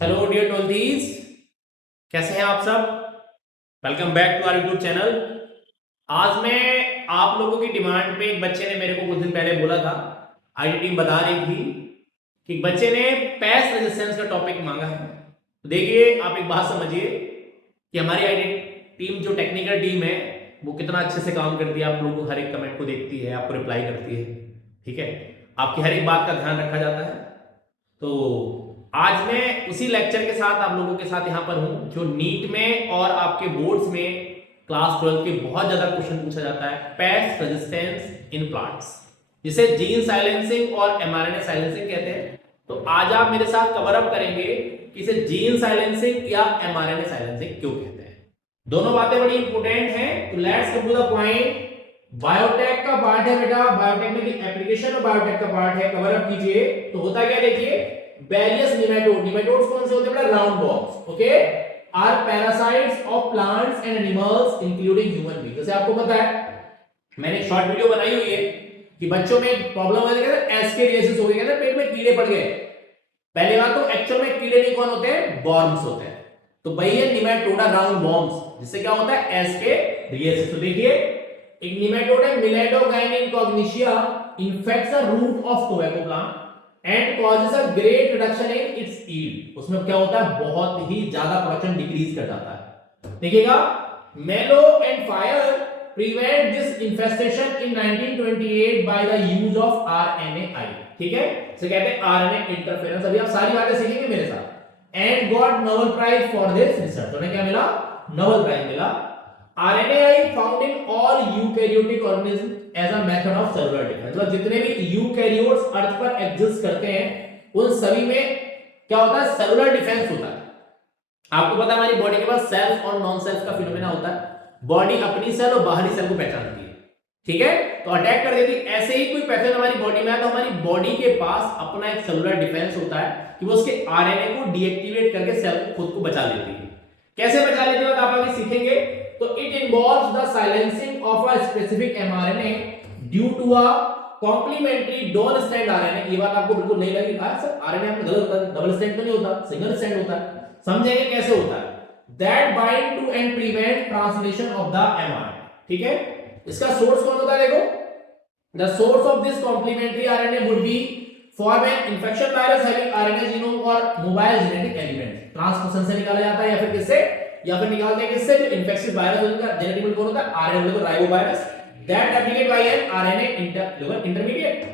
Hello dear ट्वेल्थीज, कैसे हैं आप सब। Welcome back to our YouTube channel. आज मैं आप लोगों की डिमांड पे एक बच्चे ने मेरे को कुछ दिन पहले बोला था, आईटी टीम बता रही थी कि बच्चे ने पैस रेजिस्टेंस का टॉपिक मांगा है। तो देखिए, आप एक बात समझिए कि हमारी आईटी टीम जो टेक्निकल टीम है वो कितना अच्छे से काम करती है। आप लोगों को हर एक कमेंट को देखती है, आपको रिप्लाई करती है, ठीक है। आपकी हर एक बात का ध्यान रखा जाता है। तो आज मैं उसी लेक्चर के साथ आप लोगों के साथ यहां पर हूं जो नीट में और आपके बोर्ड्स में क्लास 12 के बहुत ज्यादा क्वेश्चन पूछा जाता है, पेस्ट रेजिस्टेंस इन प्लांट्स, जिसे जीन साइलेंसिंग और एमआरएनए साइलेंसिंग कहते हैं। तो आज आप मेरे साथ कवर अप करेंगे कि इसे जीन साइलेंसिंग या एमआरएनए साइलेंसिंग क्यों कहते हैं। दोनों बातें बड़ी इंपॉर्टेंट हैं, तो let's come to the point. Biotech का पार्ट है बेटा, बायोटेक में एप्लीकेशन और बायोटेक का पार्ट है, कवर अप कीजिए। तो होता क्या, देखिए, वेरियस निमेटोड, निमेटोड्स कौन से होते हैं बेटा, round box, okay, are parasites of plants and animals including human being. जैसे आपको पता है, मैंने एक शॉर्ट वीडियो बनाई हुई है कि बच्चों में प्रॉब्लम हो गई है, एस्केरियासिस हो गया, पेट में कीड़े पड़ गए। पहली बात तो एक्चुअल में कीड़े नहीं कौन होते हैं, वर्म्स होते हैं। तो वही है निमेटोडा राउंड वर्म्स, जिससे क्या होता है, एस्केरियासिस। तो देखिए, एक निमेटोड है Meloidogyne incognita, infects the root of tobacco plant and causes a great reduction in its yield. उसमें क्या होता है, बहुत ही ज्यादा प्रोडक्शन डिक्रीज कर जाता है। देखिएगा, मेलो and fire prevent this infestation in 1928 by the use of RNAi, ठीक है, इसे कहते हैं आरएनए इंटरफेरेंस। अभी आप सारी बातें सीखेंगे मेरे साथ। And got Nobel prize for this research. उन्हें क्या मिला, नोबेल प्राइज मिला। RNAi found in all eukaryotic organisms as a method of cellular defense। मतलब जितने भी यूकैरियोट्स अर्थ पर एग्जिस्ट करते हैं उन सभी में क्या होता है, सेलुलर डिफेंस होता है। आपको पता है हमारी बॉडी के पास सेल्फ और नॉन सेल्फ का फिनोमेना होता है। बॉडी अपनी सेल और बाहरी सेल को पहचानती है, ठीक है, तो अटैक कर देती है। ऐसे ही कोई पैथोजन हमारी बॉडी में है तो हमारी बॉडी के पास अपना एक सेलुलर डिफेंस होता है कि वो उसके आरएनए को डीएक्टिवेट करके सेल को खुद को बचा लेती है। कैसे बचा लेती है आप आगे सीखेंगे। तो it involves the silencing of a specific mRNA due to a complementary double strand RNA. ये बात आपको बिल्कुल नहीं लगी, सर आरएनए में गलत होता है, डबल स्ट्रैंड तो नहीं होता, सिंगल स्ट्रैंड होता है। समझेंगे कैसे होता है। That bind to and prevent translation of the mRNA, ठीक है। इसका सोर्स कौन होता है, देखो, the source of this complementary RNA would be form an infection virus having RNA genome और मोबाइल जेनेटिक एलिमेंट। ट्रांसपोर्शन से निकाला जाता है या फिर किससे, या फिर निकालते हैं किससे, जो इन्फेक्शियस वायरस होता है, जेनेटिक कौन होता है, आरएनए को ribovirus, that replicate by an RNA intermediate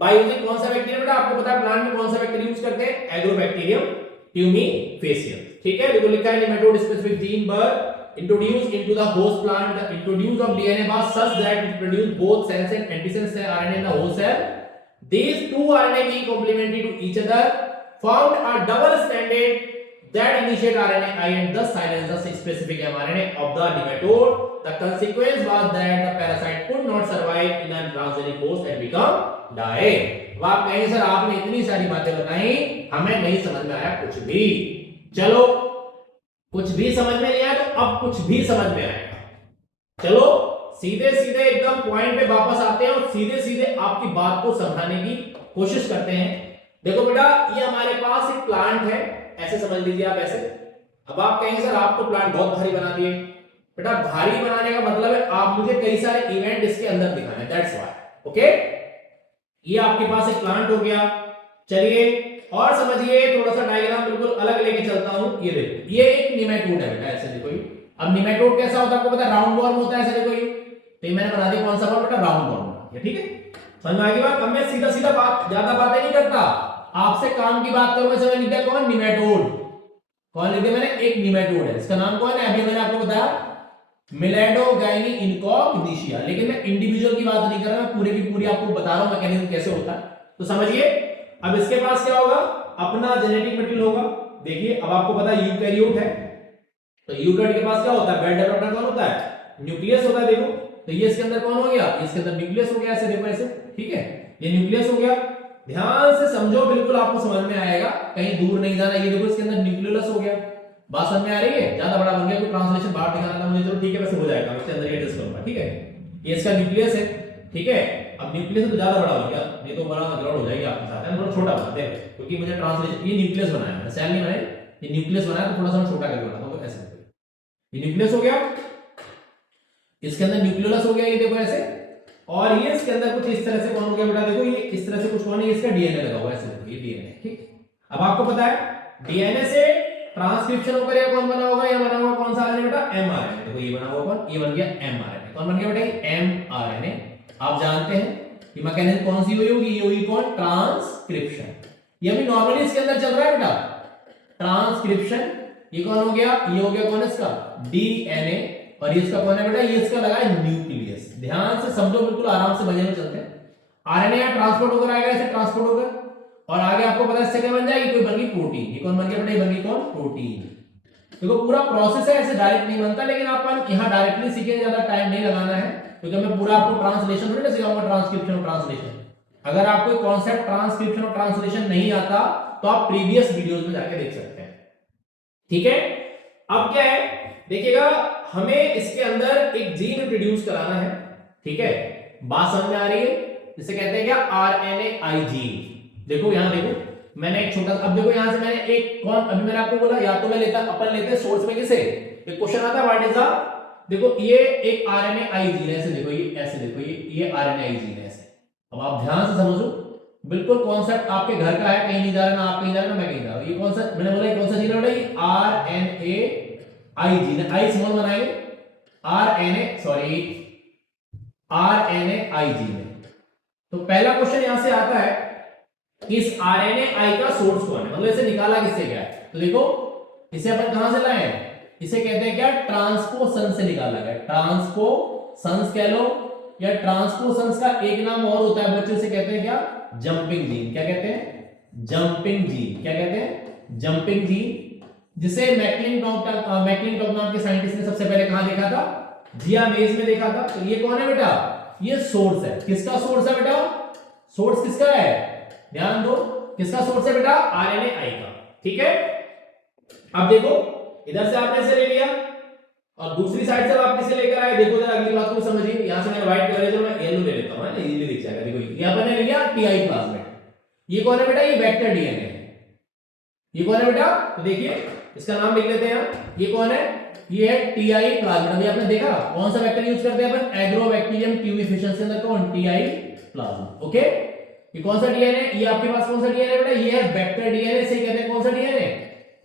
by using कौन सा बैक्टीरिया बेटा, आपको पता है प्लांट में कौन सा बैक्टीरिया यूज करते हैं, एग्रोबैक्टीरियम ट्यूमीफेसियम, ठीक है। देखो लिखा है nematode specific gene were introduced into the host plant, the introduce of DNA was such that it produce both sense and antisense RNA in the whole cell. These two RNA being complementary to each other formed a double stranded that initiate RNAi and thus silence the specific mRNA of the nematode. The consequence was that the parasite could not survive in a transgenic host and become die. अब आप कहेंगे sir आपने इतनी सारी बातें बताई, हमें नहीं समझ में आया कुछ भी। चलो, कुछ भी समझ में नहीं आया तो अब कुछ भी समझ में आएगा। चलो सीधे सीधे एकदम पॉइंट पे वापस आते हैं और सीधे सीधे आपकी बात को समझाने की कोशिश करते हैं। देखो बेटा, ये हमारे पास एक प्लांट है, ऐसे समझ लीजिए आप ऐसे। अब आप कहेंगे सर आप तो प्लांट बहुत भारी बना दिए। बेटा भारी बनाने का मतलब है आप मुझे कई सारे इवेंट इसके अंदर दिखाने, दैट्स व्हाई, ओके। ये आपके पास एक प्लांट हो गया। चलिए और समझिए, थोड़ा सा डायग्राम बिल्कुल अलग लेके चलता हूं। ये देखो, ये एक निमेटोड है बेटा, ऐसे देखो। अब निमेटोड कैसा होता है आपको पता है, राउंड वॉर्म होता है, ऐसे देखो। तो ये मैंने बना दिया कौन सा वॉर्म बेटा, राउंड वॉर्म, ठीक है। समझ में आ गई बात। अब मैं सीधा सीधा बात, ज्यादा बातें नहीं करता, आपसे काम की बात करूंगा। समझ लिख दिया कौन, निमेटोड। कौन लिख दिया मैंने, एक निमेटोड है। इसका नाम कौन है, अभी मैंने आपको बताया मिलेडोगाइनी इनकॉग्निशिया। लेकिन मैं इंडिविजुअल की बात नहीं कर रहा, मैं पूरे की पूरी आपको बता रहा हूं मैकेनिज्म कैसे होता है। तो समझिए, अब इसके पास क्या होगा, अपना जेनेटिक मटेरियल होगा। देखिए अब आपको पता है यूकैरियोट है, तो यूकैरियोट के पास क्या होता है, वेल डेवलप्ड कौन होता है, न्यूक्लियस होता है। देखो तो ये इसके अंदर कौन हो गया, इसके अंदर न्यूक्लियस हो गया, ऐसे देखो ऐसे, ठीक है, ये न्यूक्लियस हो गया। ध्यान से समझो, बिल्कुल आपको समझ में आएगा, कहीं दूर नहीं जाना। ये देखो इसके अंदर न्यूक्लियस हो गया, बात समझ में आ रही है। ज्यादा बड़ा बन गया, कोई ट्रांसलेशन बाहर दिखाना था मुझे, चलो ठीक है, वैसे हो जाएगा, इसके अंदर ये टेस्ट करूंगा, ठीक है। ये इसका न्यूक्लियस है, ठीक है। अब न्यूक्लियस तो ज्यादा बड़ा हो गया, नहीं तो बड़ा गड़बड़ हो जाएगी आपके साथ, थोड़ा छोटा बना दे, क्योंकि मुझे ट्रांसलेशन, ये न्यूक्लियस बनाया है, सेल नहीं बनाया, ये न्यूक्लियस बना है तो थोड़ा सा मैं छोटा करके बनाता हूँ, ऐसे देखो, ये न्यूक्लियस हो गया, इसके अंदर न्यूक्लियोलस हो गया, ये देखो ऐसे, और ये इसके अंदर कुछ इस तरह से कौन हो गया बेटा, देखो ये इस तरह से कुछ कौन है, इसका डीएनए लगा हुआ है, ऐसे देखो ये डीएनए, ठीक। अब आपको पता है डीएनए से ट्रांसक्रिप्शन होकर या कौन बना होगा, या बना हुआ कौन सा आरएनए बेटा, एमआरएनए। देखो ये बना हुआ कौन, ये बन गया एमआरएनए। कौन बन गया बेटा, ये एमआरएनए। आप जानते हैं कि मैकेनिज्म कौन सी हुई होगी, ये हुई कौन, ट्रांसक्रिप्शन। ये अभी नॉर्मली इसके अंदर चल रहा है बेटा, ट्रांसक्रिप्शन। ये कौन हो गया, ये हो गया कौन इसका, डीएनए, और ये इसका कौन है बेटा, ये इसका लगा है न्यूक्लियस। ध्यान से समझो, बिल्कुल आराम से मजे में चलते हैं। आरएनए यहां ट्रांसपोर्ट होकर आएगा, ऐसे ट्रांसपोर्ट होकर, और आगे आपको पता है इससे क्या बन जाएगी, कोई बन गई प्रोटीन। ये कौन बन गया बेटा, ये बन गई कौन, प्रोटीन। देखो पूरा प्रोसेस है, ऐसे डायरेक्ट नहीं बनता, लेकिन अपन यहां डायरेक्टली सीखेंगे, ज्यादा टाइम नहीं लगाना है, क्योंकि मैं पूरा आपको ट्रांसलेशन थोड़ी ना सिखाऊंगा, ट्रांसक्रिप्शन और ट्रांसलेशन। अगर आपको कॉन्सेप्ट ट्रांसक्रिप्शन और ट्रांसलेशन नहीं आता तो आप प्रीवियस वीडियोस में जाके देख सकते हैं, ठीक है। अब क्या है देखिएगा, हमें इसके अंदर एक जीन इंट्रोड्यूस कराना है, ठीक है। बात समझ में आ रही है, जिसे कहते हैं क्या, आरएनएआई जीन। देखो यहां देखो, मैंने एक छोटा, अब देखो यहां से मैंने एक कौन, अभी मैंने आपको बोला या तो मैं लेता, अपन लेते सोर्स में किसे, एक क्वेश्चन आता है व्हाट इज द, देखो ये एक आरएनएआई जीन है, ऐसे देखो ये, ऐसे देखो ये आरएनएआई जीन है ऐसे। अब आप ध्यान से समझो, बिल्कुल कॉन्सेप्ट आपके घर का है, कहीं नहीं जा रहा, ना आप कहीं जा रहे ना मैं कहीं जा रहा हूं। ये कौन सा, मैंने बोला कौन सा जीन है बेटा, ये आरएनएआई जीन है, आई स्मॉल बनाएंगे, आरएनएआई जीन है। तो पहला क्वेश्चन यहां से आता है कि इस आरएनएआई का सोर्स कौन है, मतलब इसे निकाला किससे गया है। तो देखो इसे अपन कहां से लाए हैं, इसे कहते हैं क्या, ट्रांसपोसन से निकाला गया। ट्रांसपोसंस कह लो, या ट्रांसपोसंस का एक नाम और होता है बच्चों, से कहते हैं क्या, जंपिंग जीन। क्या कहते हैं, जंपिंग जीन। क्या कहते हैं, जंपिंग जीन, जिसे मैक्लिंटॉक नाम के साइंटिस्ट ने सबसे पहले कहां देखा था, जियामेज में देखा था। तो ये कौन है बेटा, ये सोर्स है। किसका सोर्स है बेटा, सोर्स किसका है, ध्यान दो, किसका सोर्स है बेटा, आरएनएआई का, ठीक है। अब देखो इधर से आपने इसे ले लिया, और दूसरी साइड से आप किसे लेकर आए, देखो जरा अगली बात को समझिए। यहां से मैंने व्हाइट कलर है, मैं येलो ले लेता हूं, है ना, इजीली दिख जाएगा। देखो यहां पर मैंने लिया टीआई प्लाज्मिड। ये कौन है बेटा, ये वेक्टर डीएनए है। ये कौन है बेटा, तो देखिए इसका नाम लिख लेते हैं, ये कौन है, ये है टीआई प्लाज्मिड। अभी आपने देखा कौन सा वेक्टर यूज करते हैं अपन, एग्रोबैक्टीरियम ट्यूबिफिशंस के अंदर कौन, टीआई प्लाज्मिड, ओके। ये कौन सा डीएनए, ये आपके पास कौन सा डीएनए बेटा, ये है वेक्टर डीएनए, से कहते हैं कौन सा डीएनए,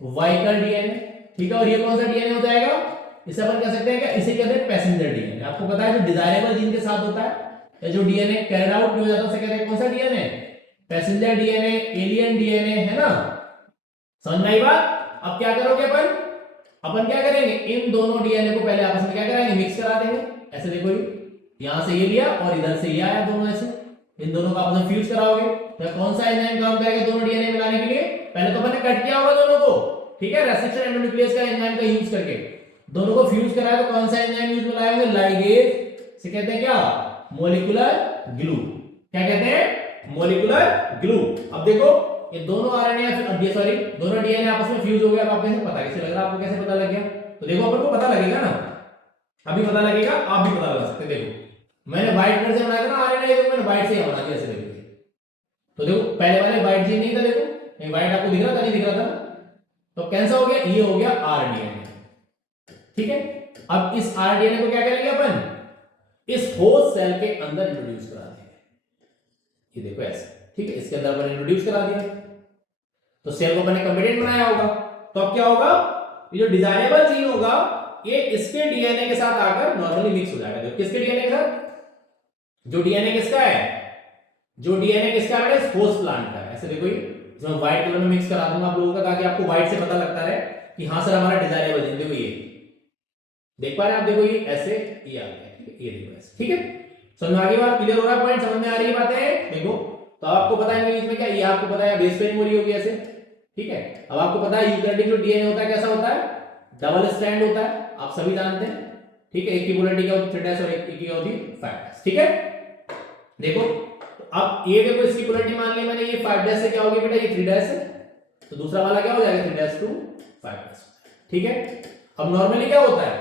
वाइकल डीएनए, ठीक है। और ये कौन सा डीएनए हो जाएगा, इसे अपन कह सकते हैं क्या, इसे कहते हैं पैसेंजर डीएनए। आपको पता है जो डिजायरेबल जीन के साथ होता है, या जो डीएनए कैरिड आउट हो जाता है, उसे कहते हैं कौन सा DNA, passenger DNA, alien DNA, है ना, समझ में आई बात। अब क्या करोगे अपन क्या करेंगे, इन दोनों डीएनए को पहले आपस में क्या कराएंगे, मिक्स करा देंगे। ऐसे देखो ये यहां से ये लिया और इधर से ये आया, दोनों ऐसे, इन दोनों को आपस में फ्यूज कराओगे। तो कौन सा एंजाइम काम करेगा दोनों डीएनए मिलाने के लिए, पहले तो अपन ने कट किया होगा दोनों को, ठीक है, रेस्ट्रिक्शन एंडोन्यूक्लियस का एंजाइम का यूज करके दोनों को फ्यूज कराया। तो कौन सा एंजाइम यूज में लाएंगे, लाइगेज, से कहते हैं क्या, मॉलिक्यूलर ग्लू। क्या कहते हैं, मॉलिक्यूलर ग्लू। अब देखो ये दोनों आरएनए, सॉरी दोनों डीएनए आपस में फ्यूज हो गया। अब आपको कैसे पता, कैसे लग रहा है आपको, कैसे पता लग गया, तो देखो अपन को पता लगेगा ना, अभी पता लगेगा, आप भी पता लगा सकते। देखो मैंने व्हाइट कलर से बनाया था ना आरएनए, देखो मैंने व्हाइट से ही बना दिया, ऐसे देखो। तो देखो पहले वाले व्हाइट जीन नहीं था, देखो नहीं व्हाइट आपको दिख रहा था, नहीं दिख रहा था, तो कैंसिल हो गया, ये हो गया आरडीएनए, ठीक है। अब इस आरडीएनए को क्या करेंगे अपन, इस होस्ट सेल के अंदर इंट्रोड्यूस करा देंगे। ये देखो ऐसे, ठीक है, इसके अंदर अपन इंट्रोड्यूस करा दिया, तो सेल को मैंने कंपेटेंट बनाया होगा। तो अब क्या होगा, ये जो डिजायरेबल जीन होगा ये इसके डीएनए के साथ आकर नॉर्मली मिक्स हो जाएगा। किसके डीएनए के साथ, जो डीएनए किसका है, जो डीएनए किसका है, होस्ट प्लांट का है। ऐसे देखो ये जो मैं व्हाइट कलर में मिक्स करा दूंगा आप लोगों का, ताकि आपको व्हाइट से पता लगता रहे कि हां सर हमारा डिजायरेबल जीन, देखो ये देख पा रहे हैं आप, देखो ये ऐसे ये आ गया, ये देखो ऐसे, ठीक है। समझ में आ गई बात, क्लियर हो रहा है पॉइंट, समझ में आ रही है बातें। देखो तो आपको पता है इसमें क्या, ये आपको पता है बेस पेन हो रही होगी ऐसे, ठीक है। अब आपको पता है यूकैरियोटिक जो डीएनए होता है कैसा होता है, डबल स्ट्रैंड होता है, आप सभी जानते हैं, ठीक है। एक की पोलैरिटी क्या होती है 3' और एक की क्या होती है 5', ठीक है। देखो अब ये देखो इसकी पोलैरिटी मान ली मैंने, ये 5' से क्या होगी बेटा, ये 3' है, तो दूसरा वाला क्या हो जाएगा 3' to 5', ठीक है। अब नॉर्मली क्या होता है,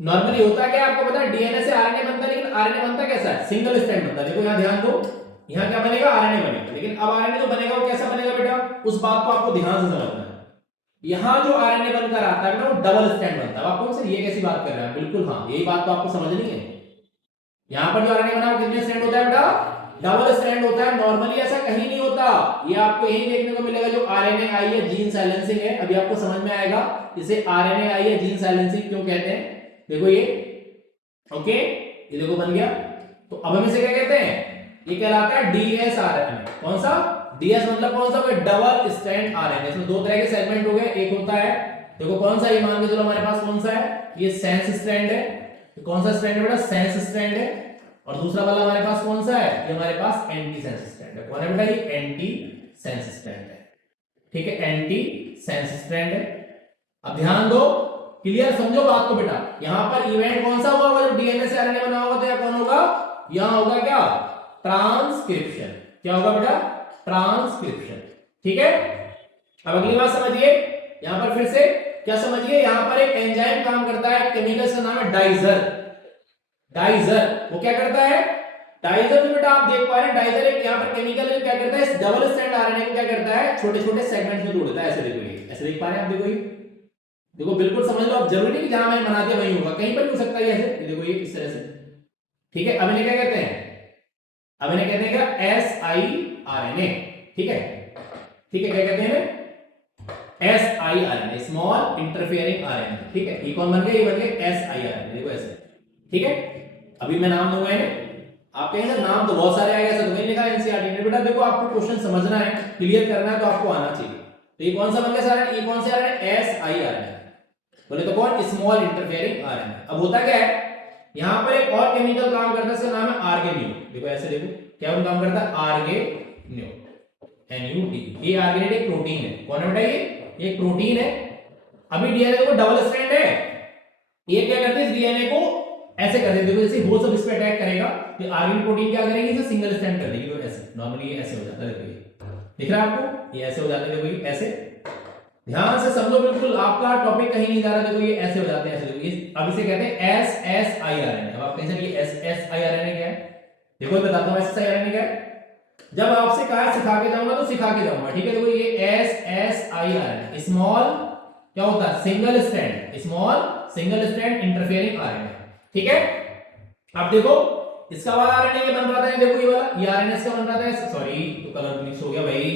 नॉर्मली होता क्या आपको पता है, डीएनए से आरएनए बनता है, लेकिन आरएनए बनता कैसा है, सिंगल स्ट्रैंड बनता है। देखो यहां ध्यान दो, यहां क्या बनेगा, आरएनए बनेगा, लेकिन अब आरएनए जो बनेगा वो कैसा बनेगा बेटा, उस बात को आपको ध्यान से समझना है। यहां जो आरएनए बनकर आता है ना वो डबल स्ट्रैंड बनता है। आपको सर ये कैसी बात कर रहे हैं? बिल्कुल हाँ, यही बात तो आपको समझनी है। यहां पर जो आरएनए बना वो कितने स्ट्रैंड होता है बेटा? डबल स्ट्रैंड होता है। नॉर्मली ऐसा कहीं नहीं होता। ये आपको यही देखने को मिलेगा जो आरएनए आई है जीन साइलेंसिंग है। अभी आपको समझ में आएगा इसे आरएनए आई है जीन साइलेंसिंग क्यों कहते हैं। देखो ये ओके, ये देखो बन गया। तो अब हम इसे क्या कहते हैं? ये कहलाता है डीएस आरएनए। कौन सा? डीएस मतलब कौन सा? Double strand RNA. इसमें दो तरह के सेगमेंट हो गए। एक होता है, देखो कौन सा, ये मान के चलो हमारे पास कौन सा है, ये सेंस स्ट्रैंड है। तो कौन सा स्ट्रैंड है बेटा? सेंस स्ट्रैंड है। और दूसरा वाला हमारे पास कौन सा है? ये हमारे पास एंटी सेंस स्ट्रैंड है। कौन है बेटा? ये एंटी सेंस स्ट्रैंड है। ठीक है, एंटी सेंस स्ट्रैंड है। अब ध्यान दो, क्लियर समझो बात को बेटा। यहां पर इवेंट कौन सा हुआ होगा? जो डीएनए से आरएनए बना होगा तो यह कौन होगा? यहां होगा क्या? ट्रांसक्रिप्शन। क्या होगा बेटा? ट्रांसक्रिप्शन। ठीक है, अब अगली बात समझिए। यहां पर फिर से क्या समझिए, यहां पर एक एंजाइम काम करता है, केमिकल का नाम है डाइजर। डाइजर वो क्या करता है? डाइजर में बेटा आप देख पा रहे हैं, डाइजर एक यहां पर केमिकल है, क्या करता है? इस डबल स्ट्रैंड आरएनए को क्या करता है? छोटे छोटे सेगमेंट में तोड़ देता है। ऐसे देखो, ये ऐसे देख पा रहे हैं आप? देखो ये देखो, बिल्कुल समझ लो आप। जरूरी नहीं कि जहां मैंने बना दिया वहीं होगा, कहीं पर भी हो सकता है ऐसे। ये देखो ये इस तरह से। ठीक है, अब इन्हें क्या कहते हैं? अब इन्हें कहते हैं क्या? S I RNA. ठीक है, ठीक है, क्या कहते हैं? S I RNA, small interfering RNA. ठीक है, ये कौन बन गया? ये बन गया एस आई आरएनए। देखो ऐसे। ठीक है, अभी मैं नाम दूंगा इन्हें। आप कहेंगे ना नाम तो बहुत सारे आएगा, ऐसा तो नहीं लिखा एनसीईआरटी ने। बेटा देखो, आपको क्वेश्चन समझना है, क्लियर करना है, तो आपको आना चाहिए। तो ये कौन सा बन गया सारा? ये कौन सा आरएनए? S I RNA. बोले तो कौन? Small interfering RNA. अब होता क्या है, यहां पर एक और केमिकल काम करता है, इसका नाम है आर्गेनिन। देखो ऐसे देखो, क्या वो काम करता है? आर्गेनिन, एनयूटी। ये आर्गेनिन एक प्रोटीन है। कौन है बेटा? ये एक प्रोटीन है। अभी डीएनए को डबल स्ट्रैंड है, ये क्या करते हैं? इस डीएनए को ऐसे कर देते हैं। जैसे वो सब इस पे अटैक करेगा, ये आर्गेनिन प्रोटीन क्या करेगी? इसे सिंगल स्ट्रैंड कर देगी। तो ऐसे नॉर्मली ये ऐसे हो जाता है। देखो ये दिख रहा है आपको? ये ऐसे हो जाता है। देखो ये ऐसे, ध्यान से समझो, बिल्कुल आपका टॉपिक कहीं नहीं जा रहा। देखो ये ऐसे हो जाते हैं, ऐसे देखो ये। अब इसे कहते हैं एस एस आई आरएनए। अब आप कहें सर ये एस एस आई आरएनए क्या है? देखो मैं बताता हूं एस एस आई आरएनए क्या है। जब आपसे कहा सिखा के जाऊंगा तो सिखा के जाऊंगा। ठीक है, देखो ये S S I RNA, small क्या होता है? Single strand, small single strand interfering RNA. ठीक है, अब देखो इसका वाला आरएनए ये बन रहा था। देखो ये वाला, ये आरएनए इसका बन रहा था। सॉरी, तो कलर मिक्स हो गया भाई।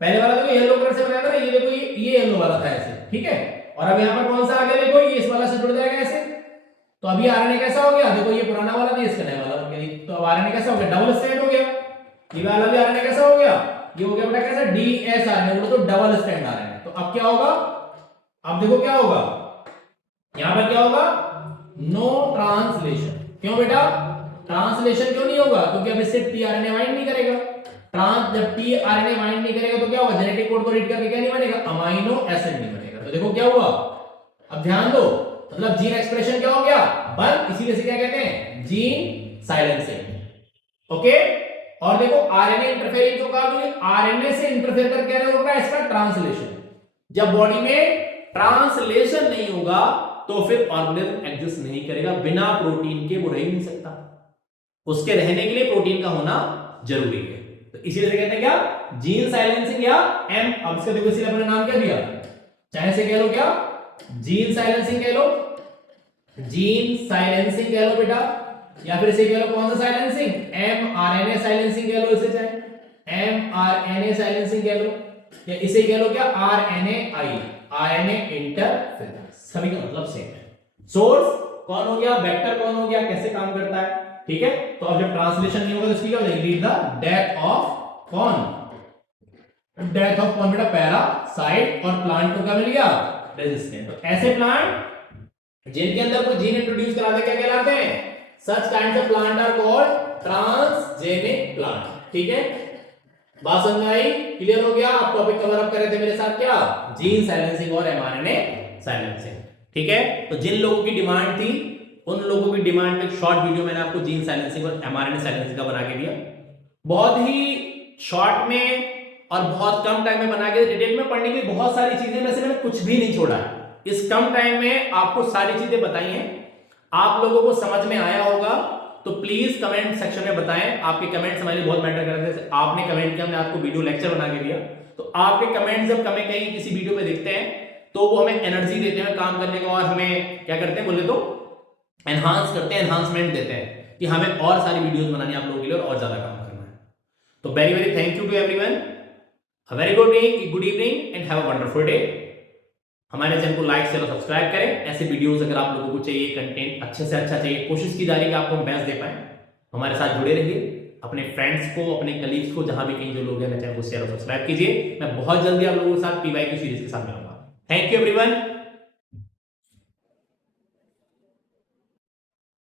पहले वाला देखो येलो कलर से बनाया था ना, ये देखो ये येलो वाला था ऐसे। ठीक है, और अब यहां पर कौन सा आ गया? देखो ये इस वाला से जुड़ जाएगा ऐसे। तो अभी आरएनए कैसा हो गया? देखो ये पुराना वाला था, इसका नया वाला बन गया। तो अब आरएनए कैसा हो गया? डबल स्ट्रैंड हो गया। ये वाला भी आरएनए कैसा हो गया? ये हो गया बेटा कैसा? डीएस आरएनए, बोलो तो डबल स्ट्रैंड आरएनए। तो अब क्या होगा? अब देखो क्या होगा यहां पर? क्या होगा? No translation. क्यों बेटा ट्रांसलेशन क्यों नहीं होगा? क्योंकि अब इससे टीआरएनए बाइंड नहीं करेगा। जब टीआरएनए बाइंड नहीं करेगा तो क्या होगा? जेनेटिक कोड को रीड करके क्या नहीं बनेगा? अमाइनो एसिड नहीं बनेगा। तो देखो क्या हुआ, अब ध्यान दो, मतलब जीन एक्सप्रेशन क्या हो गया? बंद। इसीलिए से क्या कहते हैं? Gene silencing. ओके, और देखो आरएनए इंटरफेयरिंग क्यों कहा? क्योंकि आरएनए से इंटरफेयर कर क्या होगा? इसका ट्रांसलेशन। जब बॉडी में ट्रांसलेशन नहीं होगा तो फिर ऑर्गेनिज्म एग्जिस्ट नहीं करेगा। बिना प्रोटीन के वो रह ही नहीं सकता। उसके रहने के लिए प्रोटीन का होना जरूरी है। तो इसीलिए कहते हैं क्या? जीन साइलेंसिंग या एम। अब इसका देखो, इसीलिए अपने नाम क्या दिया? चाहे से कह लो क्या? जीन साइलेंसिंग कह लो, जीन साइलेंसिंग कह लो बेटा, या फिर इसे कह लो कौन सा साइलेंसिंग? एमआरएनए साइलेंसिंग कह लो इसे, चाहे एमआरएनए साइलेंसिंग कह लो, या इसे कह लो क्या? RNAi, RNA interference. सभी का मतलब सेम है। सोर्स कौन हो गया? वेक्टर कौन हो गया? कैसे काम करता है? ठीक है, तो अब जब ट्रांसलेशन नहीं होगा तो इसकी क्या हो जाएगी? लीड द डेथ ऑफ कौन? डेथ ऑफ कौन बेटा? पैरासाइट। और प्लांट को क्या मिल गया? रेजिस्टेंट। तो ऐसे प्लांट जिनके अंदर कोई जीन इंट्रोड्यूस करा दे क्या कहलाते हैं? Such kinds of plant are called transgenic plant. ठीक है, बात समझ में आई? क्लियर हो गया? आप टॉपिक कवर अप कर रहे थे मेरे साथ क्या? जीन साइलेंसिंग और एमआरएनए साइलेंसिंग। ठीक है, तो जिन लोगों की डिमांड थी उन लोगों की डिमांड में शॉर्ट वीडियो मैंने आपको जीन साइलेंसिंग और एमआरएनए साइलेंसिंग का बना के दिया। बहुत ही शॉर्ट में और बहुत कम टाइम में बना के, डिटेल में पढ़ने की बहुत सारी चीजें में से मैंने कुछ भी नहीं छोड़ा है। इस कम टाइम में आपको सारी चीजें बताई हैं। आप लोगों को समझ में आया होगा तो प्लीज कमेंट सेक्शन में बताएं। आपके कमेंट्स हमारे लिए बहुत मैटर करते हैं। आपने कमेंट किया, हमने आपको वीडियो लेक्चर बना के दिया, तो आपके कमेंट्स जब कमें कहीं किसी वीडियो में दिखते हैं तो वो हमें एनर्जी देते हैं काम करने को, और हमें क्या करते हैं बोले तो एनहांस करते हैं, एनहांसमेंट देते हैं कि हमें और सारी वीडियोस बनानी है आप लोगों के लिए और ज्यादा काम करना है। तो very very thank you to everyone, a very good day, good evening and have a wonderful day. हमारे चैनल को लाइक शेयर और सब्सक्राइब करें। ऐसे वीडियोस अगर आप लोगों को चाहिए, कंटेंट अच्छे से अच्छा चाहिए, कोशिश की जा रही है कि आपको हम बेस्ट दे पाए। हमारे साथ जुड़े रहिए, अपने फ्रेंड्स को, अपने कलीग्स को, जहां भी कहीं जो लोग हैं, चैनल को शेयर और सब्सक्राइब कीजिए। मैं बहुत जल्दी आप लोगों के साथ PYQ सीरीज के साथ मिलूंगा। Thank you everyone.